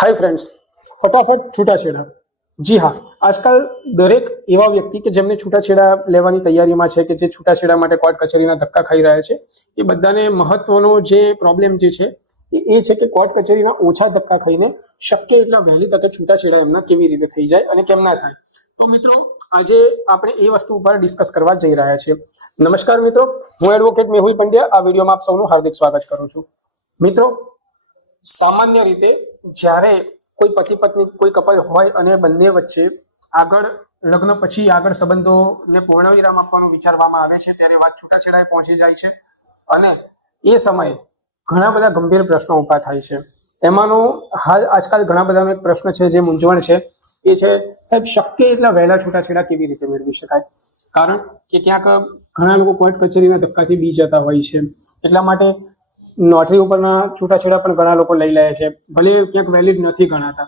Hi friends, फटाफट छूटाछेड़ा। જી હા, આજકાલ દરેક એવા વ્યક્તિ કે જેમને છૂટાછેડા લેવાની તૈયારીમાં છે કે જે છૂટાછેડા માટે કોર્ટ કચેરીના ધક્કા ખાઈ રહ્યા છે, એ બધાને મહત્વનો જે પ્રોબ્લેમ જે છે એ છે કે કોર્ટ કચેરીના ઓછા ધક્કા ખાઈને શક્ય એટલા વહેલી તકે છૂટાછેડા એમના કેવી રીતે થઈ જાય અને કેમ ના થાય। તો મિત્રો, આજે આપણે એ વસ્તુ ઉપર ડિસ્કસ કરવા જઈ રહ્યા છીએ। નમસ્કાર મિત્રો, હું એડવોકેટ મેહુલ પંડ્યા આ વિડીયોમાં આપ સૌનું હાર્દિક સ્વાગત કરું છું। મિત્રો, સામાન્ય રીતે જ્યારે કોઈ પતિ પત્ની કોઈ કપલ હોય અને બંને વચ્ચે આગળ લગ્ન પછી આગળ સંબંધોને પૂર્ણવિરામ આપવાનું વિચારવામાં આવે છે ત્યારે વાત છૂટાછેડાએ પહોંચી જાય છે અને એ સમયે ઘણા બધા ગંભીર પ્રશ્નો ઊભા થાય છે। એમાંનો હાલ આજકાલ ઘણા બધાનો એક પ્રશ્ન છે જે મૂંઝવણ છે એ છે, સાહેબ શક્ય એટલા વહેલા છૂટાછેડા કેવી રીતે મેળવી શકાય? કારણ કે ક્યાંક ઘણા લોકો કોર્ટ કચેરીના ધક્કાથી બી જતા હોય છે, એટલા માટે નોટરી ઉપરના છૂટાછેડા પણ ઘણા લોકો લઈ લે છે, ભલે ક્યાંક વેલિડ નથી ગણાતા,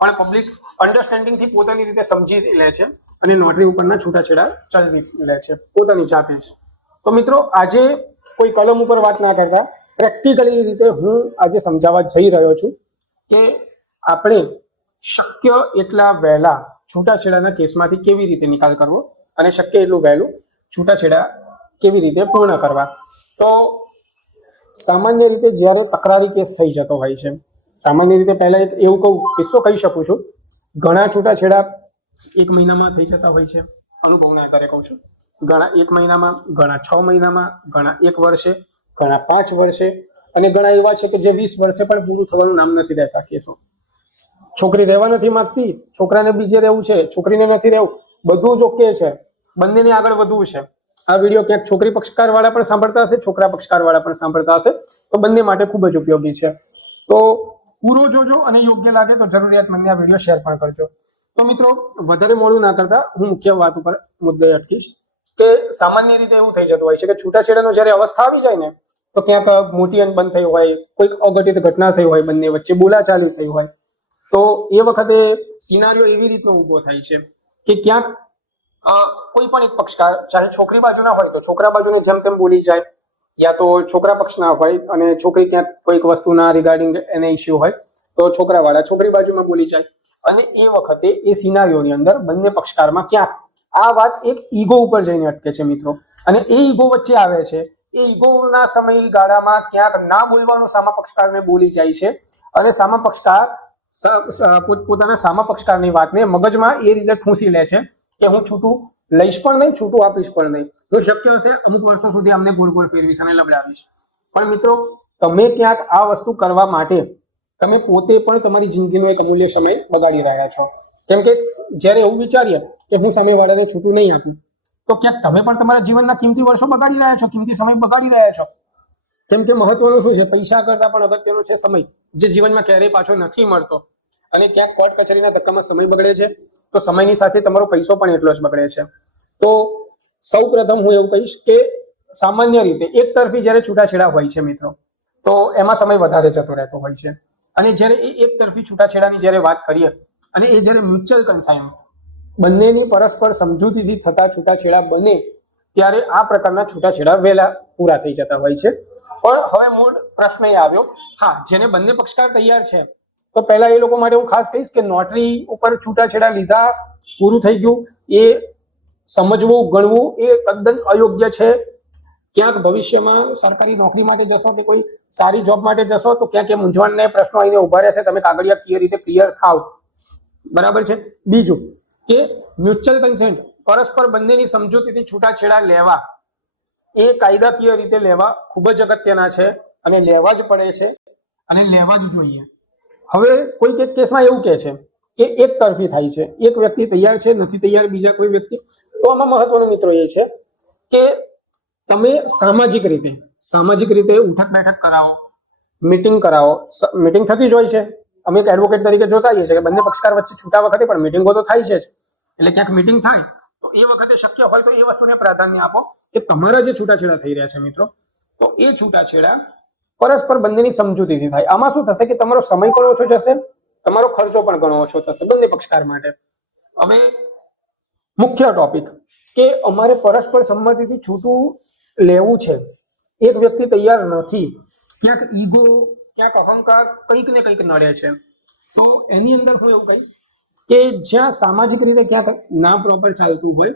પણ પબ્લિક અન્ડરસ્ટેન્ડિંગથી પોતાની રીતે સમજી લે છે અને નોટરી ઉપરના છૂટાછેડા ચલાવી લે છે પોતાની જાતે જ। તો મિત્રો, આજે કોઈ કલમ ઉપર વાત ના કરતા પ્રેક્ટિકલી રીતે હું આજે સમજાવવા જઈ રહ્યો છું કે આપણે શક્ય એટલા વહેલા છૂટાછેડાના કેસમાંથી કેવી રીતે નિકાલ કરવો અને શક્ય એટલું વહેલું છૂટાછેડા કેવી રીતે પૂર્ણ કરવા। તો સામાન્ય રીતે જ્યારે તકરારી કેસ થઈ જતો હોય છે, સામાન્ય રીતે પહેલા એક એવું કિસ્સો કહી શકું છું, ઘણા છૂટાછેડા 1 મહિનામાં થઈ જતા હોય છે, અનુભવના આધારે કહું છું, ઘણા 1 મહિનામાં, ઘણા 6 મહિનામાં, ઘણા 1 વર્ષે, ઘણા 5 વર્ષે અને ઘણા એવા છે કે જે 20 વર્ષે પણ પૂરું થવાનું નામ નથી લેતા કેસો। છોકરી રહેવા નથી માંગતી, છોકરાને બીજે રહેવું છે, છોકરીને નથી રહેવું, બધું જ ઓકે છે, બંનેને આગળ વધવું છે। આ વિડીયો ક્યાંક છોકરી પક્ષકાર વાળા પણ સાંભળતા હશે, છોકરા પક્ષકાર વાળા પણ સાંભળતા હશે, તો બંને માટે ખૂબ જ ઉપયોગી છે। તો પૂરો જોજો અને યોગ્ય લાગે તો જરૂરિયાતમંદને આ વિડીયો શેર પણ કરજો। તો મિત્રો, વધારે મોડું ના કરતા હું મુખ્ય વાત ઉપર મુદ્દે અટકીશ કે સામાન્ય રીતે એવું થઈ જતું હોય છે કે છૂટાછેડાનો જ્યારે અવસ્થા આવી જાય ને, તો ક્યાંક મોટી અનબન થઈ હોય, કોઈક અઘટિત ઘટના થઈ હોય, બંને વચ્ચે બોલાચાલી થઈ હોય, તો એ વખતે સિનારીઓ એવી રીતનો ઊભો થાય છે કે ક્યાંક કોઈ પણ એક પક્ષકાર, ચાહે છોકરી બાજુના હોય તો છોકરા બાજુને જેમ તેમ બોલી જાય, યા તો છોકરા પક્ષના હોય અને છોકરી ક્યાંક કોઈક વસ્તુના રિગાર્ડિંગ એને ઇસ્યુ હોય તો છોકરા વાળા છોકરી બાજુમાં બોલી જાય, અને એ વખતે એ સિનારીઓની અંદર બંને પક્ષકારમાં ક્યાંક આ વાત એક ઈગો ઉપર જઈને અટકે છે મિત્રો, અને એ ઈગો વચ્ચે આવે છે। એ ઈગોના સમયગાળામાં ક્યાંક ના બોલવાનું સામા પક્ષકારને બોલી જાય છે અને સામા પક્ષકાર પોતાના સામા પક્ષકારની વાતને મગજમાં એ રીતે ઠૂંસી લે છે કે હું છૂટું લઈશ પણ નહીં, છૂટું આપીશ પણ નહીં, હું શક્ય હશે અમુક વર્ષો સુધી અમને ગોળ ગોળ ફેરવીશ અને લબડાવીશ। પણ મિત્રો, તમે ક્યાંક આ વસ્તુ કરવા માટે તમે પોતે પણ તમારી જિંદગીનો એક અમૂલ્ય સમય બગાડી રહ્યા છો। કેમ કે જ્યારે એવું વિચારીએ કે હું સામેવાળાને છૂટું નહીં આપું, તો ક્યાંક તમે પણ તમારા જીવનના કિંમતી વર્ષો બગાડી રહ્યા છો, કિંમતી સમય બગાડી રહ્યા છો। કેમ કે મહત્વનું શું છે, પૈસા કરતા પણ અગત્યનો છે સમય, જે જીવનમાં ક્યારેય પાછો નથી મળતો, અને ક્યાંક કોર્ટ કચેરીના ધક્કામાં સમય બગડે છે તો સમયની સાથે તમારો પૈસો પણ એટલો જ બગડે છે। તો સૌ પ્રથમ હું એવું કહીશ કે સામાન્ય રીતે એક તરફી જ્યારે છૂટાછેડા હોય છે મિત્રો, તો એમાં સમય વધારે જતો રહેતો હોય છે, અને જ્યારે એ એક તરફી છૂટાછેડાની જ્યારે વાત કરીએ અને એ જ્યારે મ્યુચ્યુઅલ કન્સાઇન, બંનેની પરસ્પર સમજૂતીથી થતા છૂટાછેડા બને, ત્યારે આ પ્રકારના છૂટાછેડા વહેલા પૂરા થઈ જતા હોય છે। પણ હવે મૂળ પ્રશ્ન એ આવ્યો, હા, જેને બંને પક્ષકાર તૈયાર છે, તો પહેલા એ લોકો માટે હું ખાસ કહીશ કે નોટરી ઉપર છૂટાછેડા લીધા, પૂરું થઈ ગયું, એ સમજવું ગણવું એ તદ્દન અયોગ્ય છે। ક્યાંક ભવિષ્યમાં સરકારી નોકરી માટે જશો કે કોઈ સારી જોબ માટે જશો તો ક્યાંક એ મૂંઝવણને પ્રશ્નો આવીને ઉભા રહેશે, તમે કાગળિયા કઈ રીતે ક્લિયર થાવ, બરાબર છે। બીજું કે મ્યુચ્યુઅલ કન્સેન્ટ, પરસ્પર બંનેની સમજૂતીથી છૂટાછેડા લેવા, એ કાયદાકીય રીતે લેવા ખૂબ જ અગત્યના છે અને લેવા જ પડે છે અને લેવા જ જોઈએ। હવે કોઈક એક કેસમાં એવું કહે છે કે એક તરફી થાય છે, એક વ્યક્તિ તૈયાર છે, નથી તૈયાર બીજા કોઈ વ્યક્તિ, તો આમાં મહત્વનું મિત્રો એ છે કે તમે સામાજિક રીતે ઉઠક બેઠક કરાવો, મીટિંગ કરાવો। મીટિંગ થતી જ હોય છે, અમે એક એડવોકેટ તરીકે જોતા હોઈએ છીએ કે બંને પક્ષકાર વચ્ચે છૂટા વખતે પણ મીટિંગો તો થાય છે જ, એટલે ક્યાંક મીટિંગ થાય તો એ વખતે શક્ય હોય તો એ વસ્તુને પ્રાધાન્ય આપો કે તમારા જે છૂટાછેડા થઈ રહ્યા છે મિત્રો, તો એ છૂટાછેડા પરસ્પર બંનેની સમજૂતીથી થાય। આમાં શું થશે કે તમારો સમય પણ ઓછો જશે, તમારો ખર્ચો પણ ઘણો ઓછો થશે બંને પક્ષકાર માટે। હવે મુખ્ય ટોપિક કે અમારે પરસ્પર સંમતિથી છૂટું લેવું છે, એક વ્યક્તિ તૈયાર નથી, ક્યાંક ઈગો, ક્યાંક અહંકાર, કંઈક ને કંઈક નડે છે, તો એની અંદર હું એવું કહીશ કે જ્યાં સામાજિક રીતે ક્યાંક ના પ્રોપર ચાલતું હોય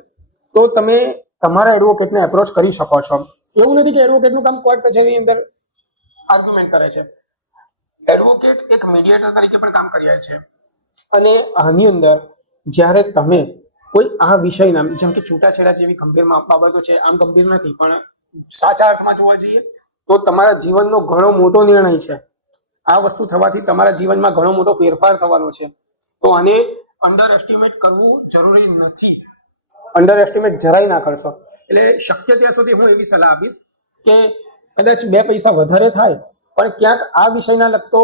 તો તમે તમારા એડવોકેટને એપ્રોચ કરી શકો છો. એવું નથી કે એડવોકેટનું કામ કોર્ટ કચેરીની અંદર આર્ગ્યુમેન્ટ કરે છે. એડવોકેટ એક મીડિયેટર તરીકે પણ કામ કરી રહ્યા છે. અને આની અંદર જ્યારે તમે કોઈ આ વિષયના જેમ કે છૂટાછેડા જેવી ગંભીર બાબતો છે, આમ ગંભીર નથી પણ સાચા અર્થમાં જોવા જઈએ તો તમારા જીવનનો ઘણો મોટો નિર્ણય છે. આ વસ્તુ થવાથી તમારા જીવનમાં ઘણો મોટો ફેરફાર થવાનો છે. તો આને અંડર એસ્ટિમેટ કરવું જરૂરી નથી. અંડર એસ્ટિમેટ જરાય ના કરશો. એટલે શક્ય ત્યાં સુધી હું એવી સલાહ આપીશ કે કદાચ 2 પૈસા વધારે થાય પણ ક્યાંક આ વિષયના લગતો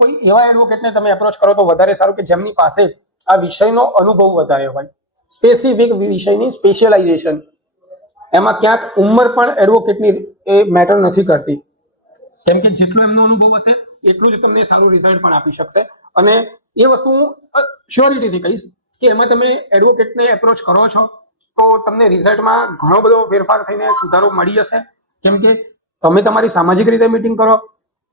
કોઈ એવા એડવોકેટને તમે એપ્રોચ કરો તો વધારે સારું કે જેમની પાસે આ વિષયનો અનુભવ વધારે હોય. સ્પેસિફિક વિષયની સ્પેશિયલાઇઝેશન. એમાં ક્યાંક ઉંમર પણ એડવોકેટની એ મેટર નથી કરતી. કેમ કે જેટલો એમનો અનુભવ હશે એટલું જ તમને સારું રિઝલ્ટ પણ આપી શકશે. અને એ વસ્તુ હું શ્યોરિટીથી કહીશ કે એમાં તમે એડવોકેટને એપ્રોચ કરો છો તો તમને રિઝલ્ટમાં ઘણો બધો ફેરફાર થઈને સુધારો મળી જશે. કેમ કે તમે તમારી સામાજિક રીતે મીટિંગ કરો,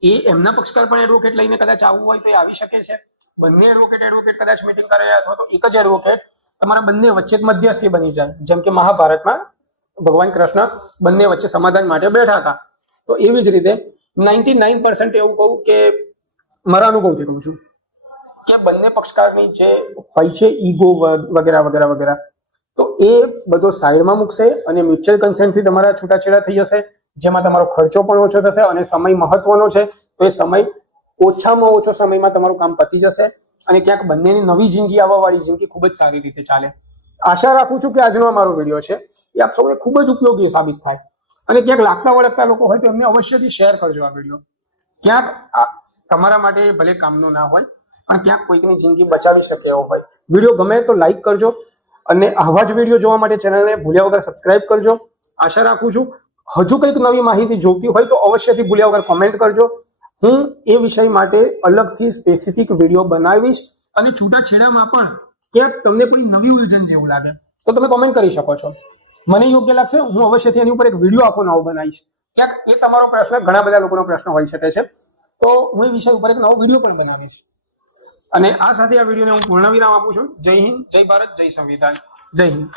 એ એમના પક્ષકાર પણ એડવોકેટ લઈને કદાચ આવવું હોય તો એ આવી શકે છે. બંને એડવોકેટ કદાચ મીટિંગ કરે અથવા તો એક જ એડવોકેટ તમારા બંને વચ્ચે એક મધ્યસ્થી બની જાય. જેમ કે મહાભારતમાં ભગવાન કૃષ્ણ બંને વચ્ચે સમાધાન માટે બેઠા હતા. તો એવી જ રીતે 99% એવું કહું કે મારા અનુભવથી કહું છું કે બંને પક્ષકારની જે હોય છે ઈગો વગેરે વગેરે વગેરે, તો એ બધો સાઈડમાં મૂકશે અને મ્યુચ્યુઅલ કન્સેન્ટથી તમારા છૂટાછેડા થઈ જશે. જેમાં તમારો ખર્ચો પણ ઓછો થશે અને સમય મહત્વનો છે. તો એ સમય ઓછામાં ઓછો સમયમાં તમારું કામ પતી જશે અને ક્યાંક બંનેની નવી જિંદગી આવવાવાળી જિંદગી ખૂબ જ સારી રીતે ચાલે. આશા રાખું છું કે આજનો મારો વિડીયો છે એ આપ સૌને ખૂબ જ ઉપયોગી સાબિત થાય. અને ક્યાંક લાગતા વળગતા લોકો હોય તો એમને અવશ્યથી શેર કરજો આ વિડીયો. ક્યાંક તમારા માટે ભલે કામનું ના હોય પણ ક્યાંક કોઈકની જિંદગી બચાવી શકે એવો હોય. વિડીયો ગમે તો લાઈક કરજો અને આવા જ વિડીયો જોવા માટે ચેનલને ભૂલ્યા વગર સબસ્ક્રાઇબ કરજો. આશા રાખું છું હજુ કંઈક નવી માહિતી જોઈતી હોય તો અવશ્યથી ભૂલ્યા વગર કોમેન્ટ કરજો. હું એ વિષય માટે અલગથી સ્પેસિફિક વિડીયો બનાવીશ. અને છૂટાછેડામાં પણ ક્યાંક તમને કોઈ નવી ઉલઝન જેવું લાગે તો તમે કોમેન્ટ કરી શકો છો. મને યોગ્ય લાગશે હું અવશ્યથી એની ઉપર એક વિડીયો આખો નવો બનાવીશ. ક્યાંક એ તમારો પ્રશ્ન ઘણા બધા લોકોનો પ્રશ્ન હોઈ શકે છે તો હું એ વિષય ઉપર એક નવો વિડીયો પણ બનાવીશ. અને આ સાથે આ વિડીયોને હું પૂર્ણ વિરામ આપું છું. જય હિન્દ, જય ભારત, જય સંવિધાન, જય હિન્દ.